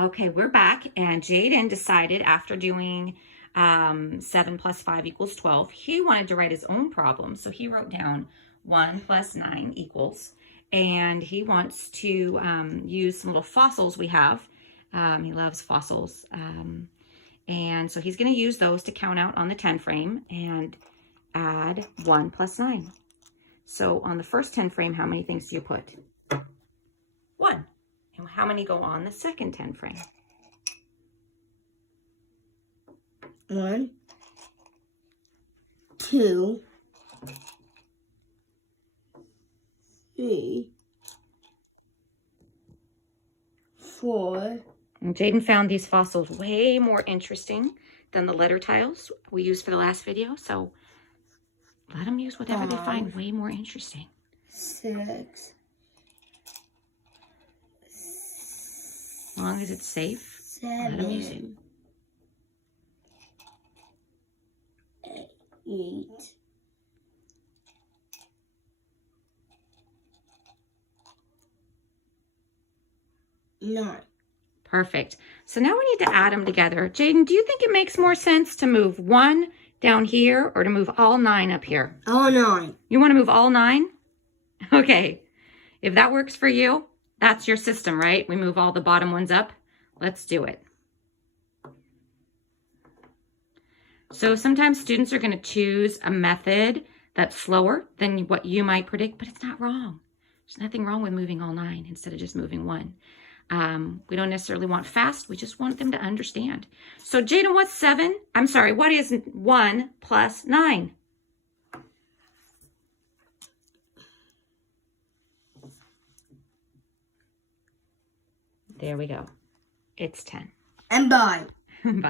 Okay, we're back, and Jadon decided after doing 7 plus 5 equals 12, he wanted to write his own problem. So he wrote down 1 plus 9 equals, and he wants to use some little fossils we have. He loves fossils. And so he's going to use those to count out on the 10 frame and add 1 plus 9. So on the first 10 frame, how many things do you put? 1. And how many go on the second 10 frame? 1, 2, 3, 4. And Jadon found these fossils way more interesting than the letter tiles we used for the last video. So let them use whatever they find way more interesting. 6. As long as it's safe, 7. let them use it. 8. 9. Perfect. So now we need to add them together. Jadon, do you think it makes more sense to move 1 down here or to move all 9 up here? All 9. You want to move all 9? Okay. If that works for you, that's your system, right? We move all the bottom ones up. Let's do it. So sometimes students are going to choose a method that's slower than what you might predict, but it's not wrong. There's nothing wrong with moving all 9 instead of just moving 1. We don't necessarily want fast. We just want them to understand. So Jadon, what's 7? I'm sorry, what is 1 plus 9? There we go. It's 10. And bye. Bye.